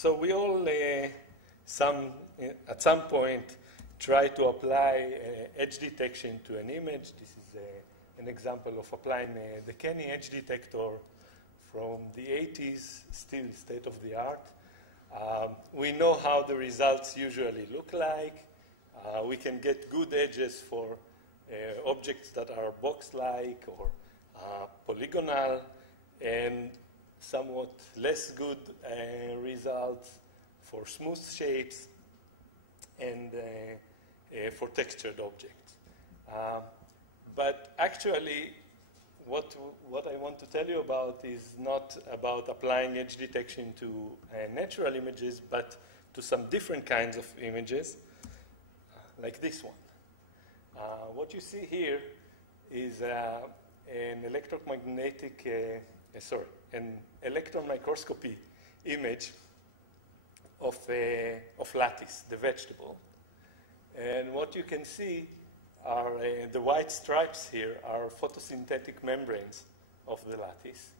So we all, at some point, try to apply edge detection to an image. This is an example of applying the Kenny edge detector from the 80s, still state of the art. We know how the results usually look like. We can get good edges for objects that are box-like or polygonal, and somewhat less good results for smooth shapes and for textured objects. But actually, what I want to tell you about is not about applying edge detection to natural images, but to some different kinds of images, like this one. What you see here is an electron microscopy image of lattice, the vegetable. And what you can see are the white stripes here are photosynthetic membranes of the lattice.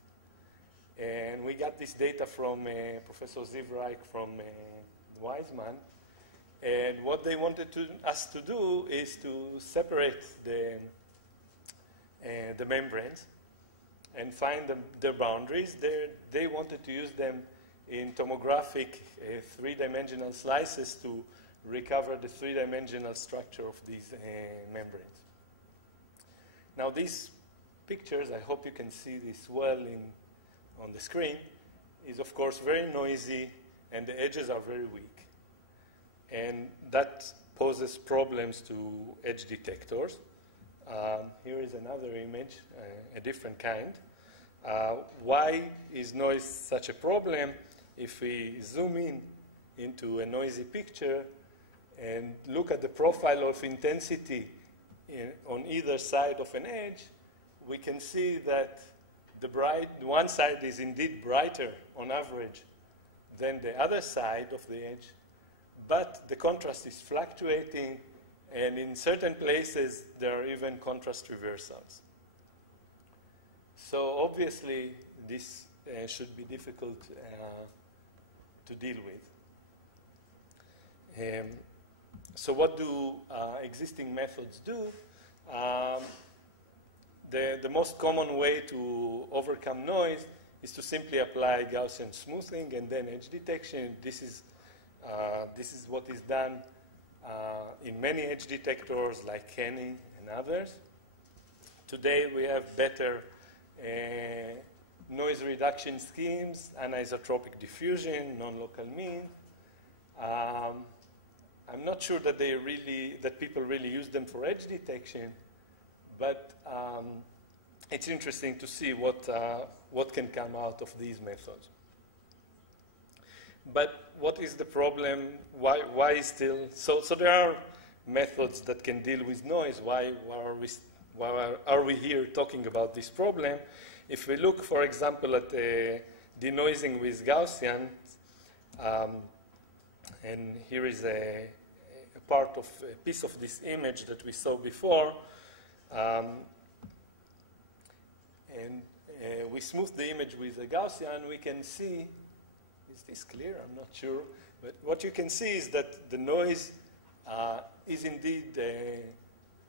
And we got this data from Professor Ziv Reich from Weizmann. And what they wanted us to do is to separate the membranes and find their boundaries. They wanted to use them in tomographic three-dimensional slices to recover the three-dimensional structure of these membranes. Now these pictures, I hope you can see this well on the screen, is of course very noisy and the edges are very weak. And that poses problems to edge detectors. Here is another image, a different kind. Why is noise such a problem? If we zoom into a noisy picture and look at the profile of intensity on either side of an edge, we can see that one side is indeed brighter on average than the other side of the edge, but the contrast is fluctuating, and in certain places there are even contrast reversals. So obviously this should be difficult to deal with. So what do existing methods do? The most common way to overcome noise is to simply apply Gaussian smoothing and then edge detection. This is what is done in many edge detectors like Kenny and others. Today we have better noise reduction schemes, anisotropic diffusion, non-local mean. I'm not sure that people really use them for edge detection, but it's interesting to see what can come out of these methods. But what is the problem? Why is still so there are methods that can deal with noise. Why are we here talking about this problem? If we look, for example, at denoising with Gaussian, and here is a piece of this image that we saw before, and we smooth the image with a Gaussian, we can see, is this clear? I'm not sure. But what you can see is that the noise is indeed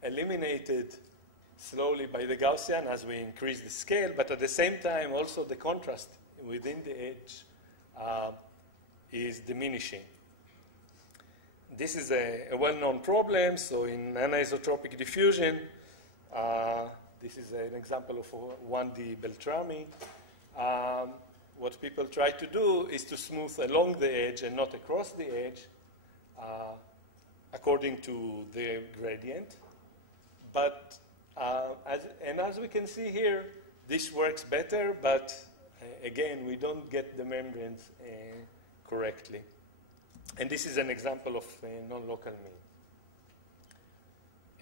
eliminated slowly by the Gaussian as we increase the scale, but at the same time also the contrast within the edge is diminishing. This is a well-known problem. So in anisotropic diffusion, this is an example of 1D Beltrami. What people try to do is to smooth along the edge and not across the edge according to the gradient. But as we can see here, this works better, but again, we don't get the membranes correctly. And this is an example of non-local mean.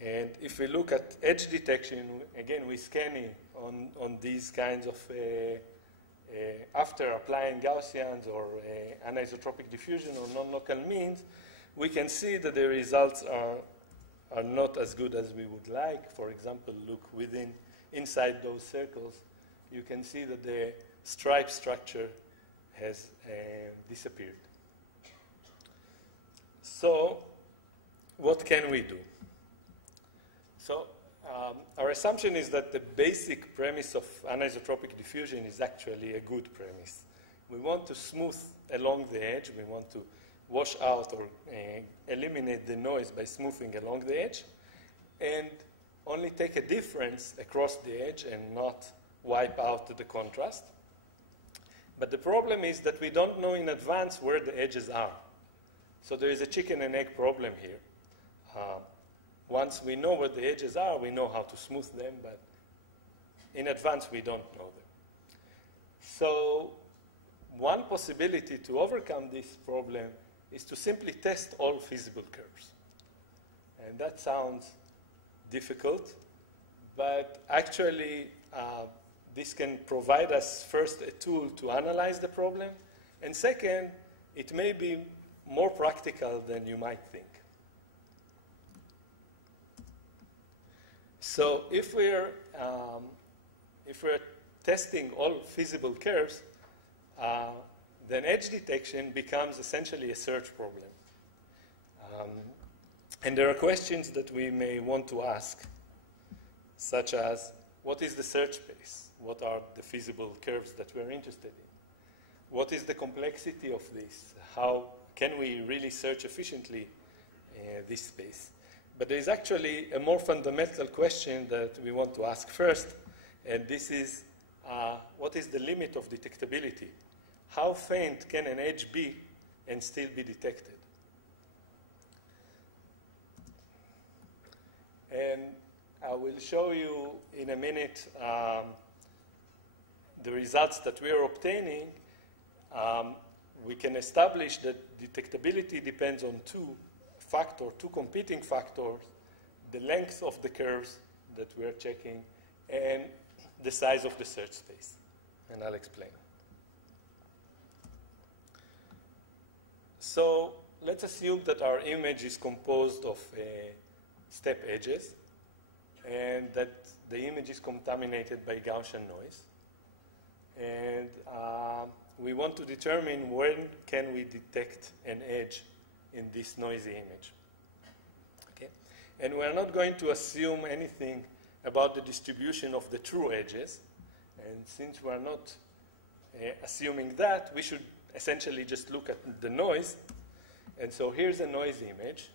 And if we look at edge detection, again, with Kenny on these kinds of, after applying Gaussians or anisotropic diffusion or non-local means, we can see that the results are not as good as we would like. For example, look inside those circles, you can see that the stripe structure has disappeared. So what can we do? So our assumption is that the basic premise of anisotropic diffusion is actually a good premise. We want to smooth along the edge. We want to wash out or eliminate the noise by smoothing along the edge, and only take a difference across the edge and not wipe out the contrast. But the problem is that we don't know in advance where the edges are. So there is a chicken and egg problem here. Once we know where the edges are, we know how to smooth them, but in advance we don't know them. So one possibility to overcome this problem is to simply test all feasible curves. And that sounds difficult, but actually this can provide us first a tool to analyze the problem, and second, it may be more practical than you might think. So if we're testing all feasible curves, then edge detection becomes essentially a search problem. And there are questions that we may want to ask, such as, what is the search space? What are the feasible curves that we're interested in? What is the complexity of this? How can we really search efficiently this space? But there is actually a more fundamental question that we want to ask first, and this is, what is the limit of detectability? How faint can an edge be and still be detected? And I will show you in a minute the results that we are obtaining. We can establish that detectability depends on two competing factors: the length of the curves that we are checking and the size of the search space. And I'll explain. So let's assume that our image is composed of step edges and that the image is contaminated by Gaussian noise. And we want to determine when can we detect an edge in this noisy image. Okay? And we're not going to assume anything about the distribution of the true edges. And since we're not assuming that, we should essentially just look at the noise. And so here's a noise image.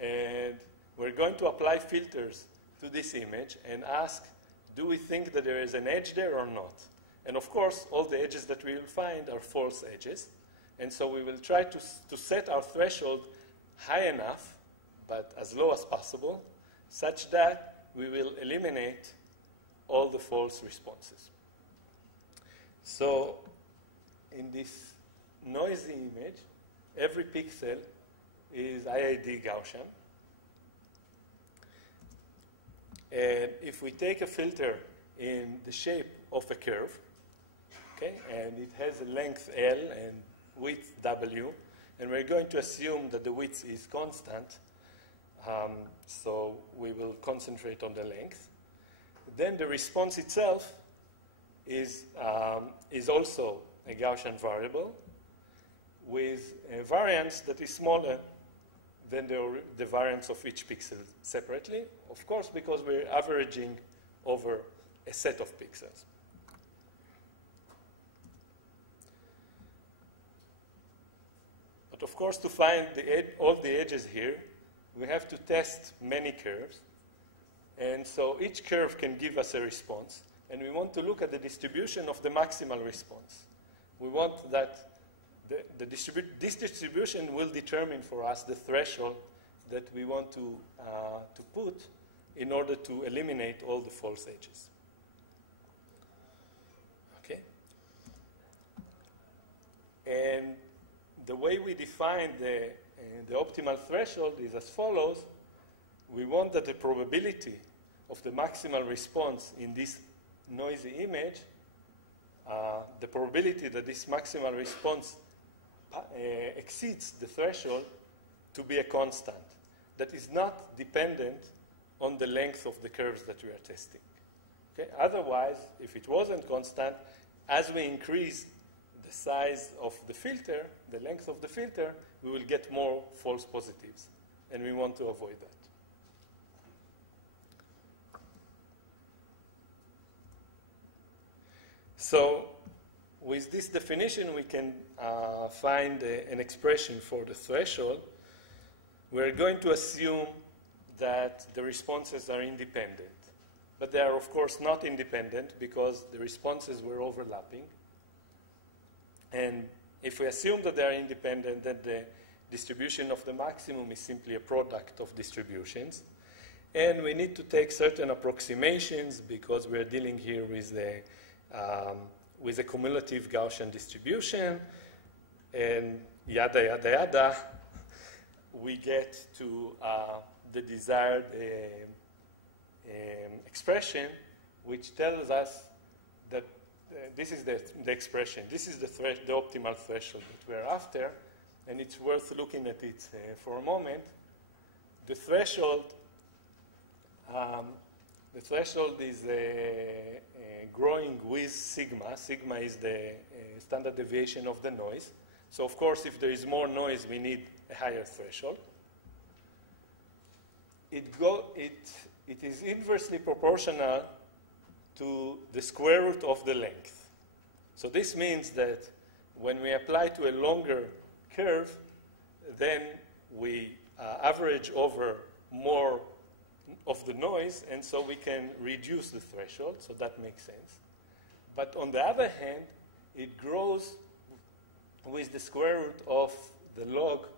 And we're going to apply filters to this image and ask, do we think that there is an edge there or not? And of course, all the edges that we will find are false edges. And so we will try to set our threshold high enough, but as low as possible, such that we will eliminate all the false responses. So in this noisy image, every pixel is IID Gaussian. And if we take a filter in the shape of a curve, okay, and it has a length L and width W, and we're going to assume that the width is constant, so we will concentrate on the length. Then the response itself is also a Gaussian variable with a variance that is smaller than the variance of each pixel separately, of course, because we're averaging over a set of pixels. But of course, to find all the edges here, we have to test many curves. And so each curve can give us a response. And we want to look at the distribution of the maximal response. We want that this distribution will determine for us the threshold that we want to put in order to eliminate all the false edges. Okay? And the way we define the optimal threshold is as follows. We want that the probability of the maximal response in this noisy image, the probability that this maximal response exceeds the threshold to be a constant that is not dependent on the length of the curves that we are testing. Okay? Otherwise, if it wasn't constant, as we increase the size of the filter, the length of the filter, we will get more false positives. And we want to avoid that. So with this definition, we can find an expression for the threshold. We're going to assume that the responses are independent. But they are, of course, not independent because the responses were overlapping. And if we assume that they are independent, then the distribution of the maximum is simply a product of distributions. And we need to take certain approximations because we're dealing here with a cumulative Gaussian distribution. And yada, yada, yada, we get to the desired expression, which tells us that this is the expression. This is the optimal threshold that we're after, and it's worth looking at it for a moment. The threshold is growing with sigma. Sigma is the standard deviation of the noise. So, of course, if there is more noise, we need a higher threshold. It is inversely proportional to the square root of the length. So this means that when we apply to a longer curve, then we average over more of the noise, and so we can reduce the threshold, so that makes sense. But on the other hand, it grows with the square root of the log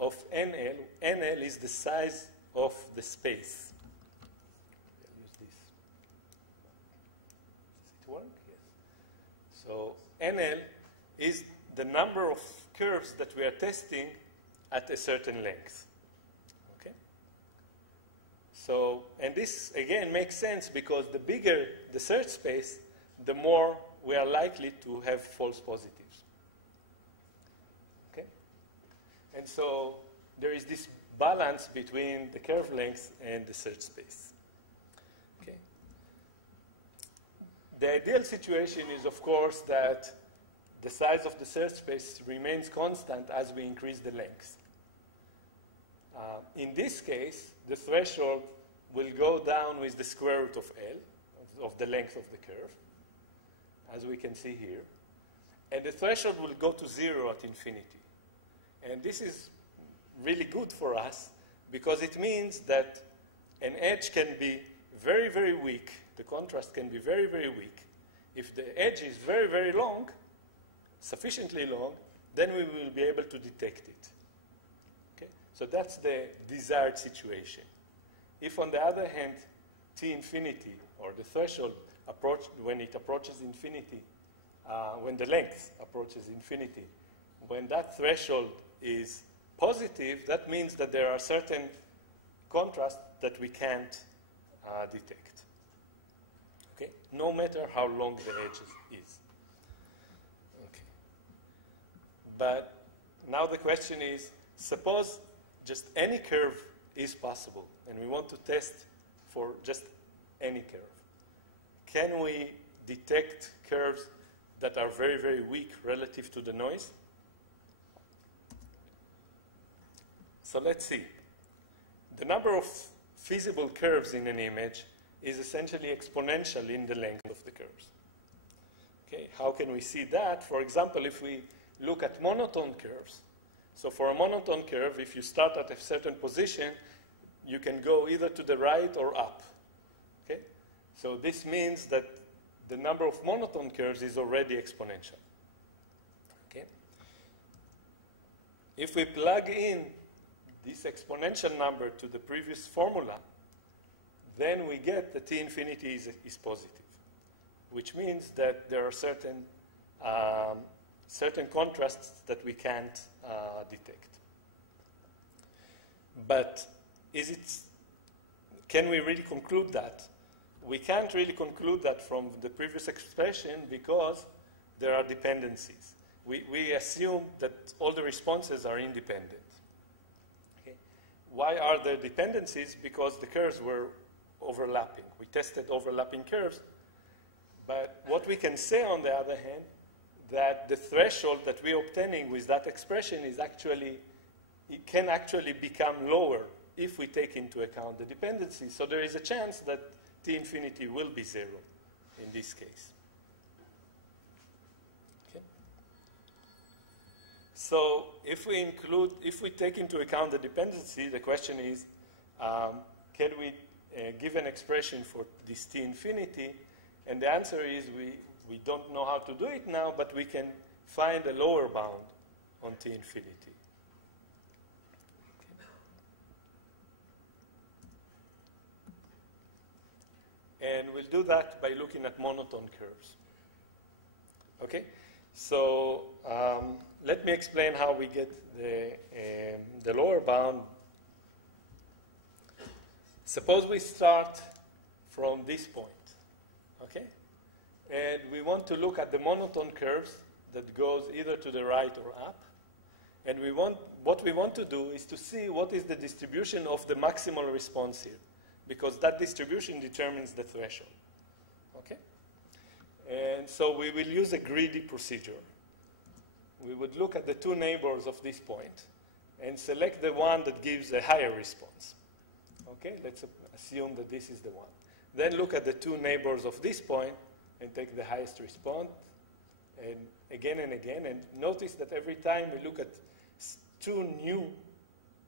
of NL. NL is the size of the space. So NL is the number of curves that we are testing at a certain length. Okay? So, and this again makes sense because the bigger the search space, the more we are likely to have false positives. Okay? And so there is this balance between the curve length and the search space. The ideal situation is, of course, that the size of the search space remains constant as we increase the length. In this case, the threshold will go down with the square root of L, of the length of the curve, as we can see here. And the threshold will go to 0 at infinity. And this is really good for us because it means that an edge can be very, very weak. The contrast can be very, very weak. If the edge is very, very long, sufficiently long, then we will be able to detect it. Okay? So that's the desired situation. If, on the other hand, T infinity, or the threshold, when it approaches infinity, when the length approaches infinity, when that threshold is positive, that means that there are certain contrasts that we can't detect. Okay? No matter how long the edge is. Okay. But now the question is, suppose just any curve is possible, and we want to test for just any curve. Can we detect curves that are very, very weak relative to the noise? So let's see. The number of feasible curves in an image is essentially exponential in the length of the curves. Okay, how can we see that? For example, if we look at monotone curves. So for a monotone curve, if you start at a certain position, you can go either to the right or up. Okay? So this means that the number of monotone curves is already exponential. Okay? If we plug in this exponential number to the previous formula, then we get that T infinity is positive, which means that there are certain contrasts that we can't detect. But can we really conclude that? We can't really conclude that from the previous expression because there are dependencies. We assume that all the responses are independent. Okay? Why are there dependencies? Because the curves were overlapping. We tested overlapping curves. But what we can say, on the other hand, that the threshold that we're obtaining with that expression is actually, it can actually become lower if we take into account the dependency. So there is a chance that T infinity will be 0 in this case. Okay. So if we take into account the dependency, the question is, can we give an expression for this T infinity? And the answer is we don't know how to do it now, but we can find a lower bound on T infinity. And we'll do that by looking at monotone curves. Okay? So let me explain how we get the lower bound. Suppose we start from this point. Okay? And we want to look at the monotone curves that goes either to the right or up. And what we want to do is to see what is the distribution of the maximal response here, because that distribution determines the threshold. Okay? And so we will use a greedy procedure. We would look at the two neighbors of this point and select the one that gives a higher response. Okay? Let's assume that this is the one. Then look at the two neighbors of this point and take the highest response, and again, and notice that every time we look at two new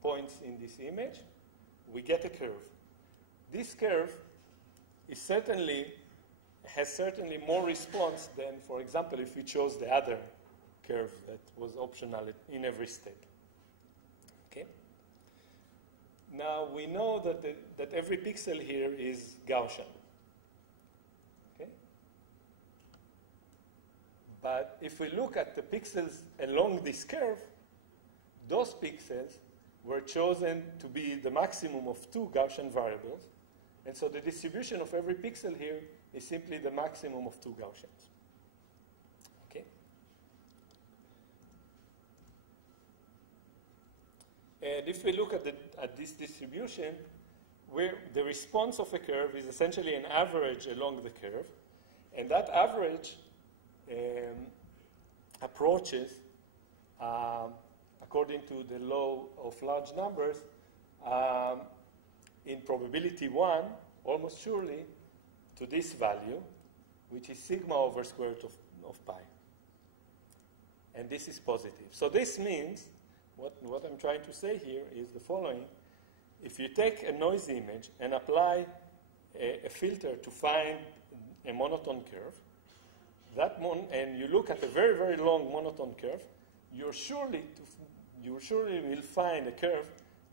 points in this image, we get a curve. This curve is has certainly more response than, for example, if we chose the other curve that was optional in every step. Okay? Now, we know that every pixel here is Gaussian. Okay? But if we look at the pixels along this curve, those pixels were chosen to be the maximum of two Gaussian variables. And so the distribution of every pixel here is simply the maximum of two Gaussians. Okay? And if we look at this distribution, where the response of a curve is essentially an average along the curve, and that average approaches, according to the law of large numbers, in probability 1, almost surely, to this value, which is sigma over square root of pi. And this is positive. So this means, what I'm trying to say here is the following. If you take a noisy image and apply a filter to find a monotone curve, and you look at a very, very long monotone curve, you surely will find a curve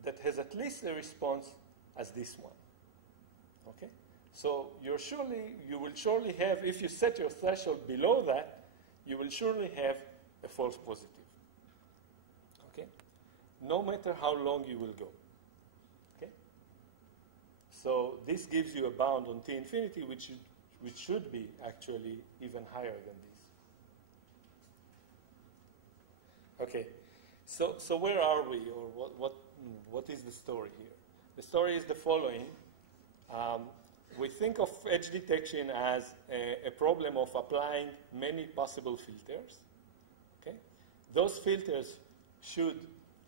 that has at least a response as this one. Okay? So you will surely have, if you set your threshold below that, you will surely have a false positive. Okay? No matter how long you will go. Okay? So this gives you a bound on T infinity, which should be actually even higher than this. Okay. So where are we, or what is the story here? The story is the following. We think of edge detection as a problem of applying many possible filters. Okay? Those filters should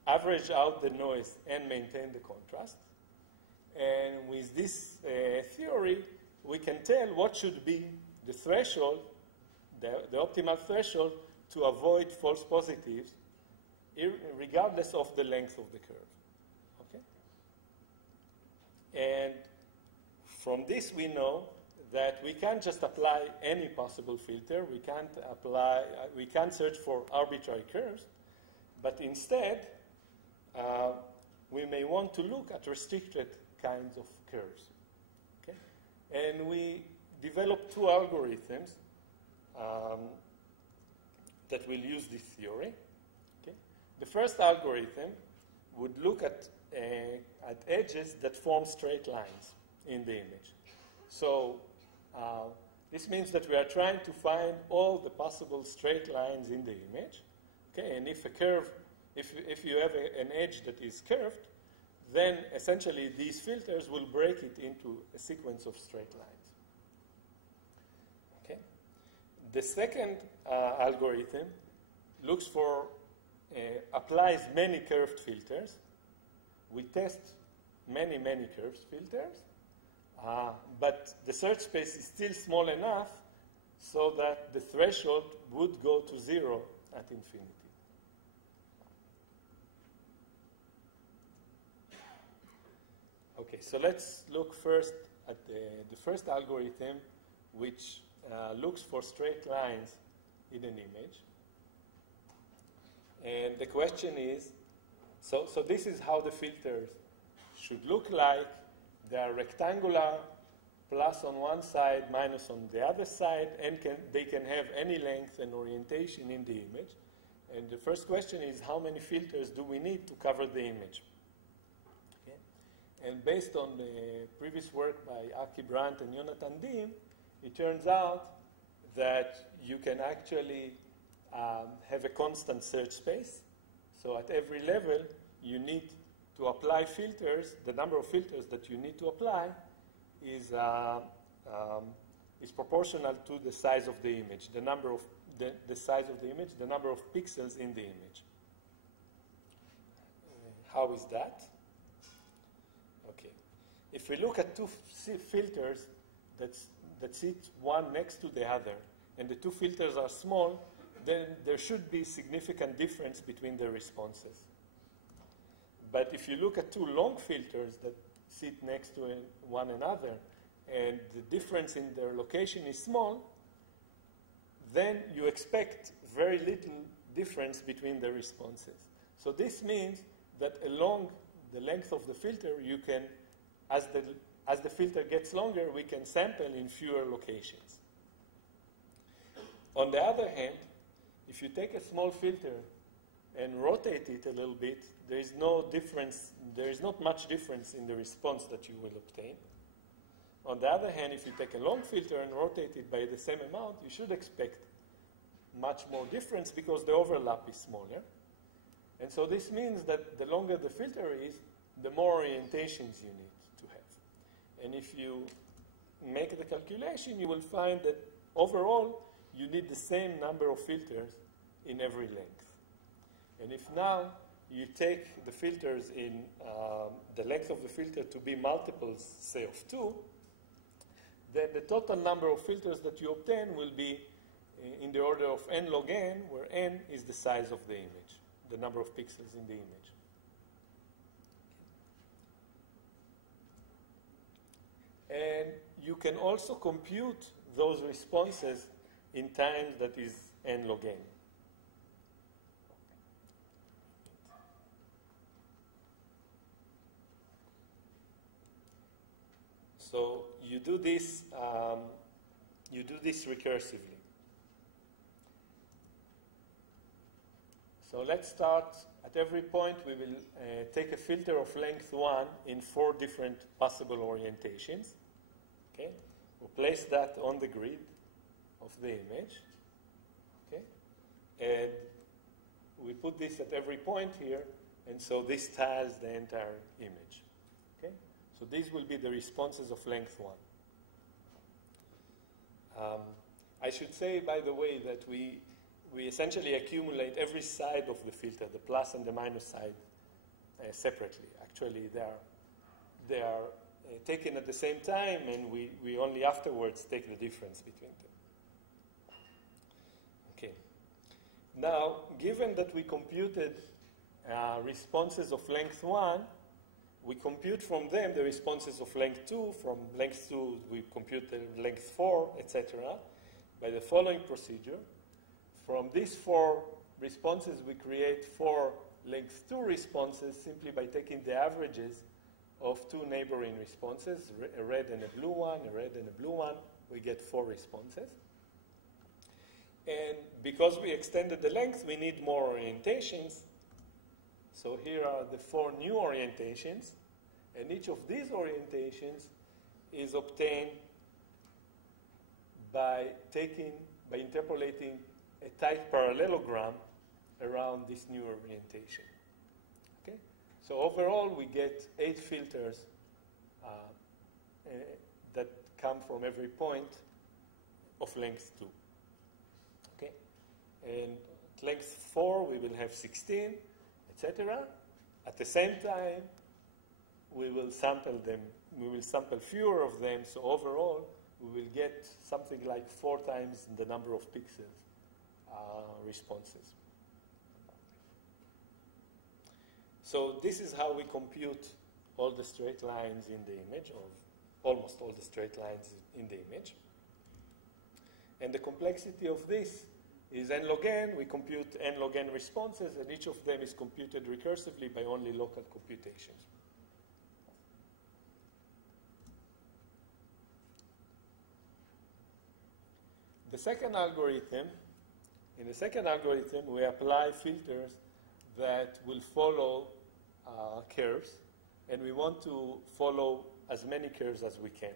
average out the noise and maintain the contrast. And with this theory, we can tell what should be the threshold, the optimal threshold, to avoid false positives, regardless of the length of the curve. Okay? And from this, we know that we can't just apply any possible filter. We can't search for arbitrary curves, but instead, we may want to look at restricted kinds of curves. Okay? And we developed two algorithms that will use this theory. Okay? The first algorithm would look at edges that form straight lines in the image. So this means that we are trying to find all the possible straight lines in the image. Okay? And if you have an edge that is curved, then essentially these filters will break it into a sequence of straight lines. Okay? The second algorithm looks for, applies many curved filters. We test many curved filters, but the search space is still small enough so that the threshold would go to 0 at infinity. Okay, so let's look first at the first algorithm, which looks for straight lines in an image. And the question is, so this is how the filters should look like. They are rectangular, plus on one side, minus on the other side, and they can have any length and orientation in the image. And the first question is, how many filters do we need to cover the image? Okay. And based on the previous work by Aki Brandt and Jonathan Dim, it turns out that you can actually have a constant search space. So at every level, you need to apply filters. The number of filters that you need to apply is proportional to the size of the image, the number of the size of the image, the number of pixels in the image. How is that? Okay. If we look at two filters that sit one next to the other, and the two filters are small, then there should be significant difference between the responses. But if you look at two long filters that sit next to one another, and the difference in their location is small, then you expect very little difference between the responses. So this means that along the length of the filter, you can, as the filter gets longer, we can sample in fewer locations. On the other hand, if you take a small filter and rotate it a little bit, there is no difference, there is not much difference in the response that you will obtain. On the other hand, if you take a long filter and rotate it by the same amount, you should expect much more difference because the overlap is smaller. And so this means that the longer the filter is, the more orientations you need to have. And if you make the calculation, you will find that overall, you need the same number of filters in every length. And if now you take the filters in the length of the filter to be multiples, say, of 2, then the total number of filters that you obtain will be in the order of n log n, where n is the size of the image, the number of pixels in the image. And you can also compute those responses in time that is n log n. So you do this recursively. So let's start. At every point, we will take a filter of length 1 in 4 different possible orientations. Okay? We'll place that on the grid of the image. Okay? And we put this at every point here, and so this tiles the entire image. Okay? So these will be the responses of length 1. I should say, by the way, that we essentially accumulate every side of the filter, the plus and the minus side, separately. Actually, they are taken at the same time, and we only afterwards take the difference between them. Okay. Now, given that we computed responses of length 1, we compute from them the responses of length 2. From length 2, we compute the length 4, etc. by the following procedure. From these 4 responses, we create 4 length 2 responses simply by taking the averages of 2 neighboring responses, a red and a blue one, a red and a blue one. We get 4 responses. And because we extended the length, we need more orientations. So here are the 4 new orientations. And each of these orientations is obtained by interpolating a tight parallelogram around this new orientation. Okay? So overall, we get 8 filters that come from every point of length 2. and at length 4 we will have 16, etc. At the same time, we will sample them. We will sample fewer of them, so overall we will get something like 4 times the number of pixels responses. So this is how we compute all the straight lines in the image, or almost all the straight lines in the image. And the complexity of this is n log n. We compute n log n responses, and each of them is computed recursively by only local computations. The second algorithm, in the second algorithm, we apply filters that will follow curves, and we want to follow as many curves as we can.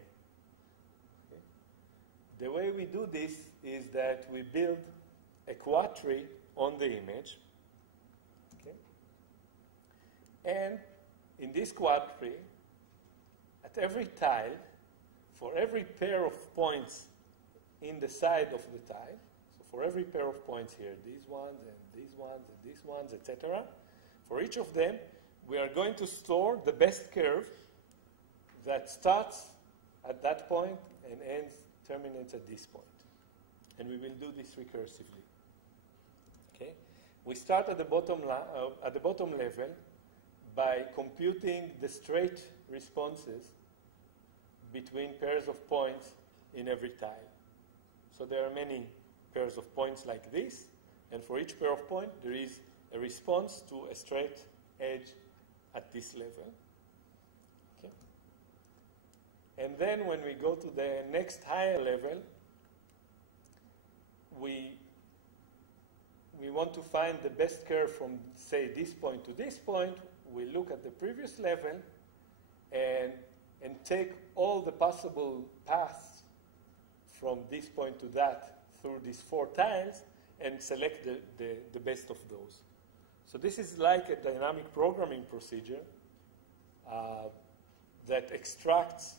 Okay. The way we do this is that we build a quadtree on the image, okay? And in this quadtree, at every tile, for every pair of points in the side of the tile, so for every pair of points here, these ones and these ones and these ones, etc., for each of them, we are going to store the best curve that starts at that point and terminates at this point. And we will do this recursively. Okay? We start at the bottom level by computing the straight responses between pairs of points in every tile. So there are many pairs of points like this, and for each pair of points, there is a response to a straight edge at this level. Okay? And then when we go to the next higher level, we want to find the best curve from, say, this point to this point. We look at the previous level and take all the possible paths from this point to that through these 4 tiles and select the best of those. So this is like a dynamic programming procedure that extracts,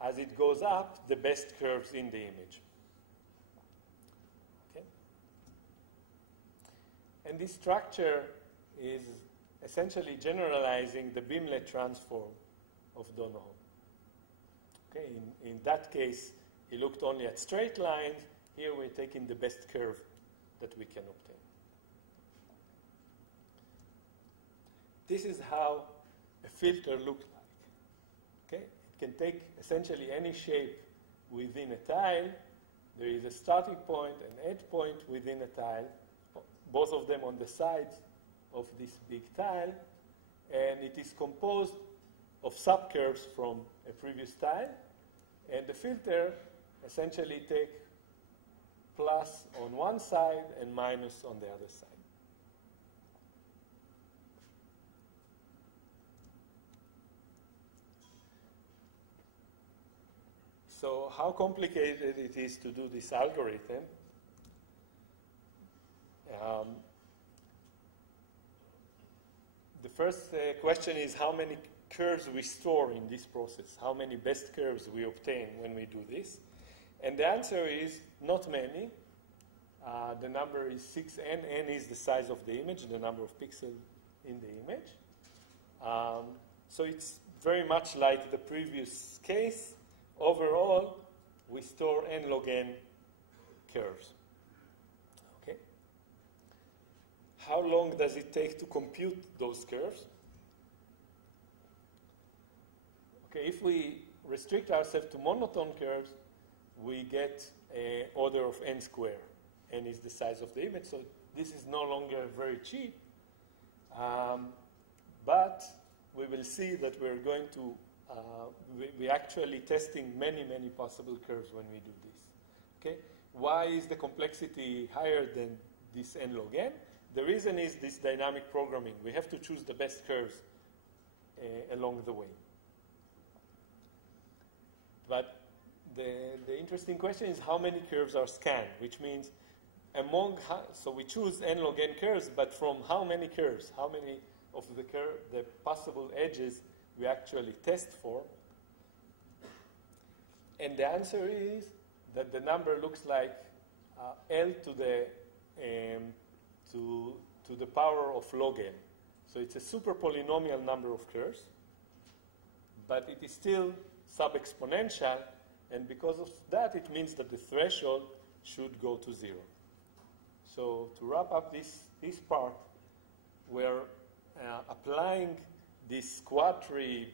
as it goes up, the best curves in the image. Okay? And this structure is essentially generalizing the beamlet transform of Donohue. Okay? In that case, he looked only at straight lines. Here we're taking the best curve that we can obtain. This is how a filter looks like. Okay? It can take essentially any shape within a tile. There is a starting point and end point within a tile, both of them on the sides of this big tile, and it is composed of subcurves from a previous tile, and the filter essentially takes plus on one side and minus on the other side. So how complicated it is to do this algorithm? The first question is how many curves we store in this process, how many best curves we obtain when we do this. And the answer is not many. The number is 6n. N is the size of the image, the number of pixels in the image. So it's very much like the previous case. Overall, we store n log n curves. Okay? How long does it take to compute those curves? Okay, if we restrict ourselves to monotone curves, we get an order of n squared. N is the size of the image, so this is no longer very cheap. But we will see that we're going to we're actually testing many, many possible curves when we do this. Okay? Why is the complexity higher than this n log n? The reason is this dynamic programming. We have to choose the best curves along the way. But the interesting question is how many curves are scanned, which means so we choose n log n curves, but from how many curves? How many of the possible edges we actually test for? And the answer is that the number looks like L to the power of log N. So it's a super polynomial number of curves, but it is still sub-exponential, and because of that, it means that the threshold should go to 0. So to wrap up this part, we're applying this quadtree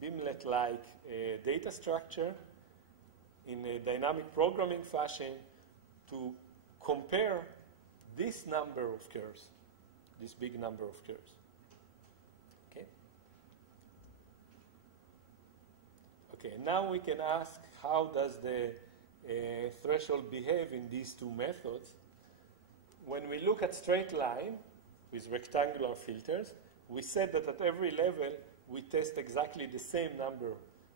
beamlet-like data structure in a dynamic programming fashion to compare this number of curves, this big number of curves. Okay? Okay, now we can ask, how does the threshold behave in these two methods? When we look at straight line with rectangular filters, we said that at every level we test exactly the same number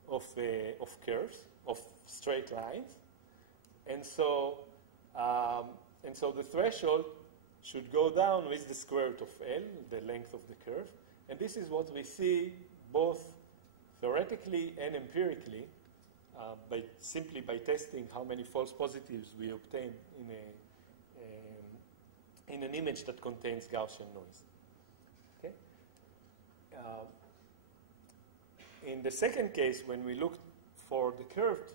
of curves, of straight lines, and so the threshold should go down with the square root of L, the length of the curve, and this is what we see both theoretically and empirically simply by testing how many false positives we obtain in an image that contains Gaussian noise. Okay? In the second case, when we looked for the curved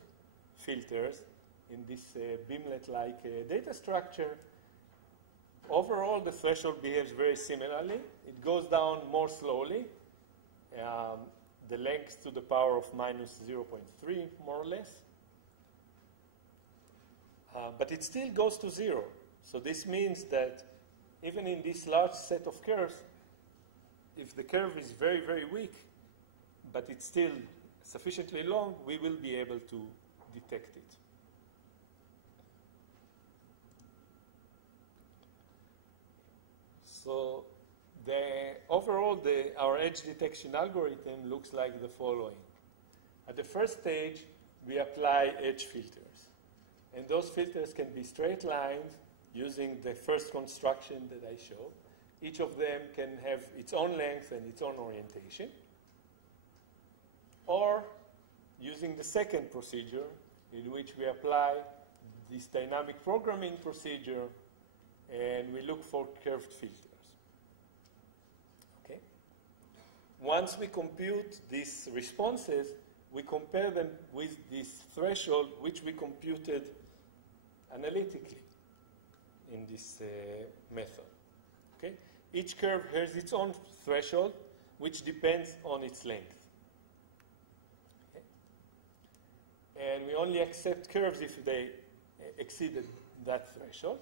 filters in this beamlet-like data structure, overall the threshold behaves very similarly. It goes down more slowly, the length to the power of minus 0.3, more or less. But it still goes to 0. So this means that even in this large set of curves, if the curve is very, very weak, but it's still sufficiently long, we will be able to detect it. So overall, our edge detection algorithm looks like the following. At the first stage, we apply edge filters. And those filters can be straight lines using the first construction that I showed. Each of them can have its own length and its own orientation. Or using the second procedure, in which we apply this dynamic programming procedure and we look for curved filters. Okay? Once we compute these responses, we compare them with this threshold which we computed analytically in this method. Okay? Each curve has its own threshold, which depends on its length. Okay? And we only accept curves if they exceeded that threshold.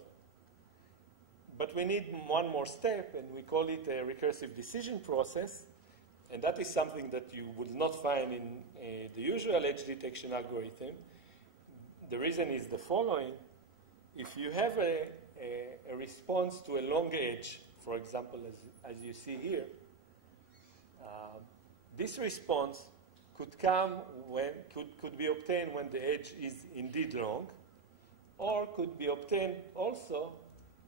But we need one more step, and we call it a recursive decision process. And that is something that you will not find in the usual edge detection algorithm. The reason is the following. If you have a response to a long edge, for example, as you see here, this response could be obtained when the edge is indeed long, or could be obtained also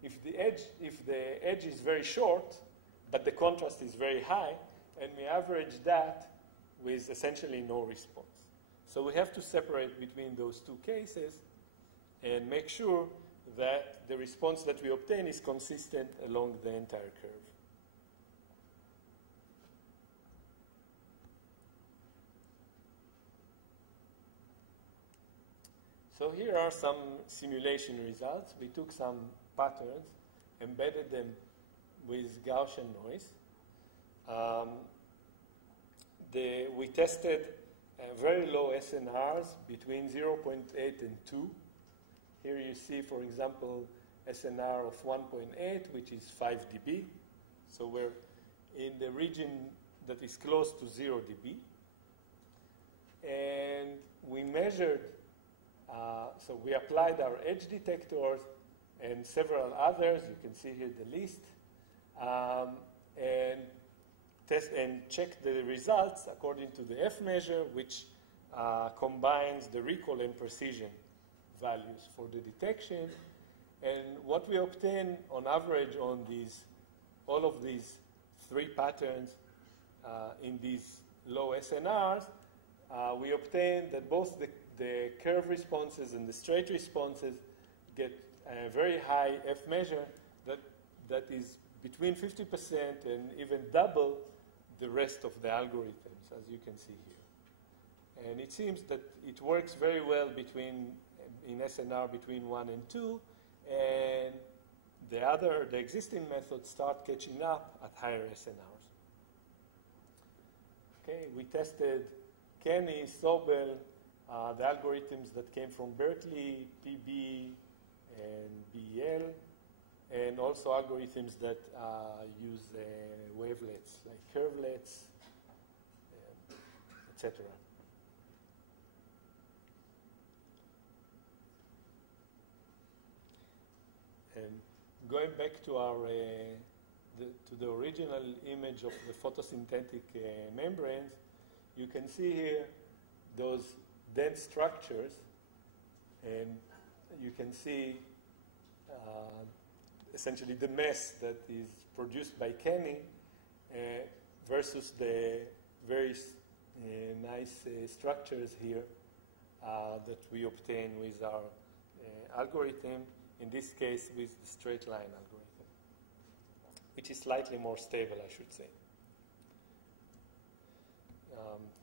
if the edge is very short, but the contrast is very high, and we average that with essentially no response. So we have to separate between those two cases and make sure that the response that we obtain is consistent along the entire curve. So here are some simulation results. We took some patterns, embedded them with Gaussian noise. We tested very low SNRs between 0.8 and 2. Here you see, for example, SNR of 1.8, which is 5 dB. So we're in the region that is close to 0 dB. And we measured, so we applied our edge detectors and several others. You can see here the list. And test and check the results according to the F measure, which combines the recall and precision values for the detection. And what we obtain on average on all of these three patterns in these low SNRs, we obtain that both the curve responses and the straight responses get a very high F measure that is between 50% and even double the rest of the algorithms, as you can see here. And it seems that it works very well in SNR between 1 and 2, and the existing methods start catching up at higher SNRs. Okay, we tested Kenny, Sobel, the algorithms that came from Berkeley, PB, and BEL, and also algorithms that use wavelets, like curvelets, etc. And going back to the original image of the photosynthetic membranes, you can see here those dense structures, and you can see essentially the mess that is produced by Kenny versus the very nice structures here that we obtain with our algorithm, in this case with the straight line algorithm, which is slightly more stable, I should say.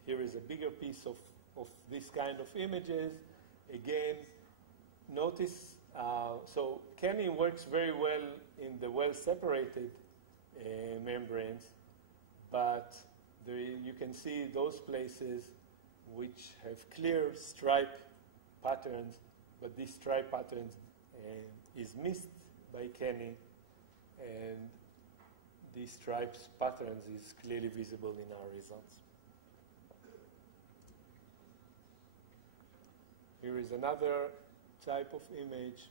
Here is a bigger piece of this kind of images. Again, notice, so Kenny works very well in the well-separated membranes, but you can see those places which have clear stripe patterns, but these stripe patterns is missed by Kenny, and these stripes patterns is clearly visible in our results. Here is another type of image.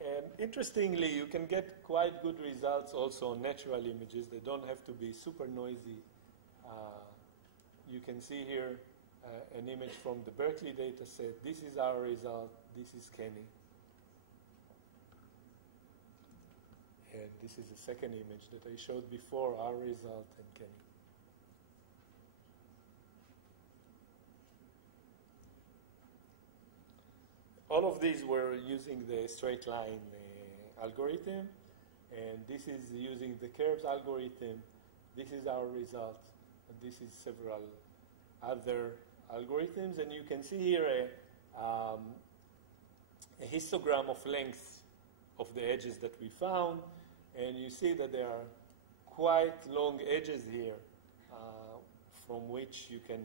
And interestingly, you can get quite good results also on natural images. They don't have to be super noisy. You can see here an image from the Berkeley data set. This is our result. This is Kenny. And this is the second image that I showed before, our result and Kenny. All of these were using the straight line algorithm, and this is using the curves algorithm. This is our result, and this is several other algorithms. And you can see here a histogram of length of the edges that we found, and you see that there are quite long edges here from which you can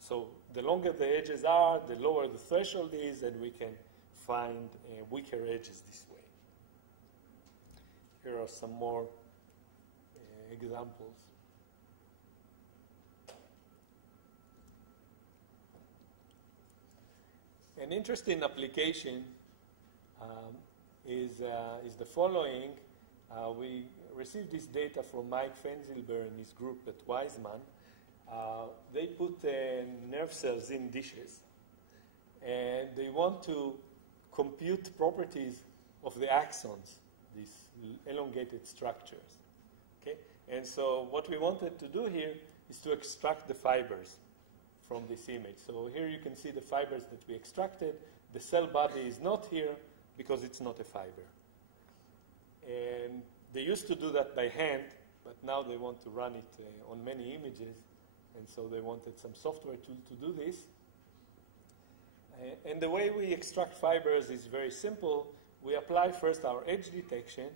so the longer the edges are, the lower the threshold is, and we can find weaker edges this way. Here are some more examples. An interesting application is the following. We received this data from Mike Fenzelber and his group at Weizmann. They put nerve cells in dishes, and they want to compute properties of the axons, these elongated structures. Okay? And so what we wanted to do here is to extract the fibers from this image. So here you can see the fibers that we extracted. The cell body is not here because it's not a fiber. And they used to do that by hand, but now they want to run it on many images. And so they wanted some software to do this. And the way we extract fibers is very simple. We apply first our edge detection.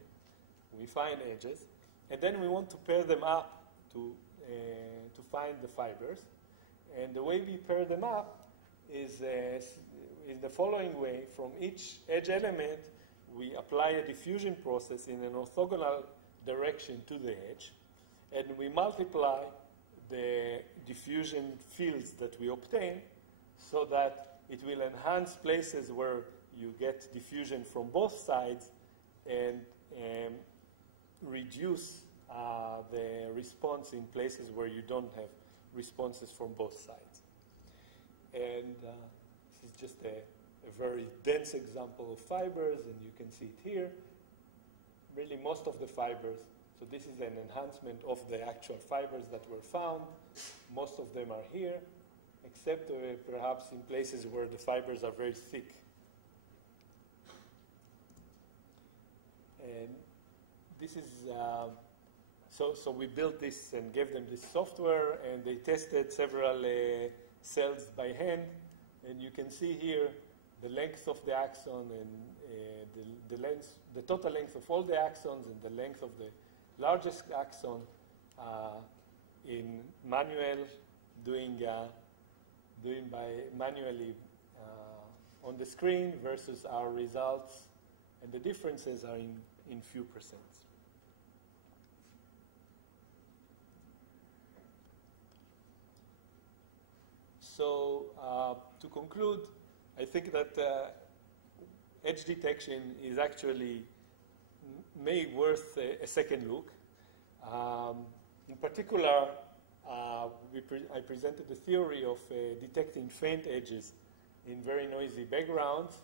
We find edges. And then we want to pair them up to find the fibers. And the way we pair them up is the following way. From each edge element, we apply a diffusion process in an orthogonal direction to the edge. And we multiply the diffusion fields that we obtain so that it will enhance places where you get diffusion from both sides and reduce the response in places where you don't have responses from both sides. And this is just a very dense example of fibers, and you can see it here. Really, most of the fibers. So this is an enhancement of the actual fibers that were found. Most of them are here, except perhaps in places where the fibers are very thick. And this is, so we built this and gave them this software, and they tested several cells by hand. And you can see here the length of the axon and the total length of all the axons and the length of the largest axon in manual, doing by manually on the screen versus our results, and the differences are in few percent. So to conclude, I think that edge detection is actually may worth a second look. In particular, I presented the theory of detecting faint edges in very noisy backgrounds,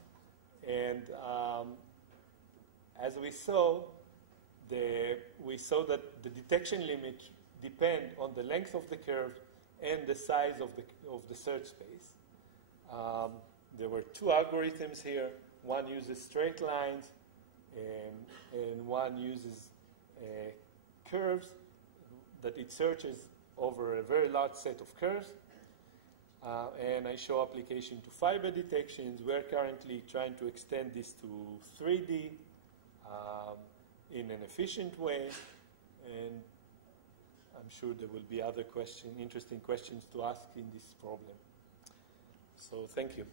and as we saw that the detection limits depend on the length of the curve and the size of the search space. There were two algorithms here. One uses straight lines, and one uses curves that it searches over a very large set of curves. And I show application to fiber detections. We're currently trying to extend this to 3D in an efficient way. And I'm sure there will be other interesting questions to ask in this problem. So thank you.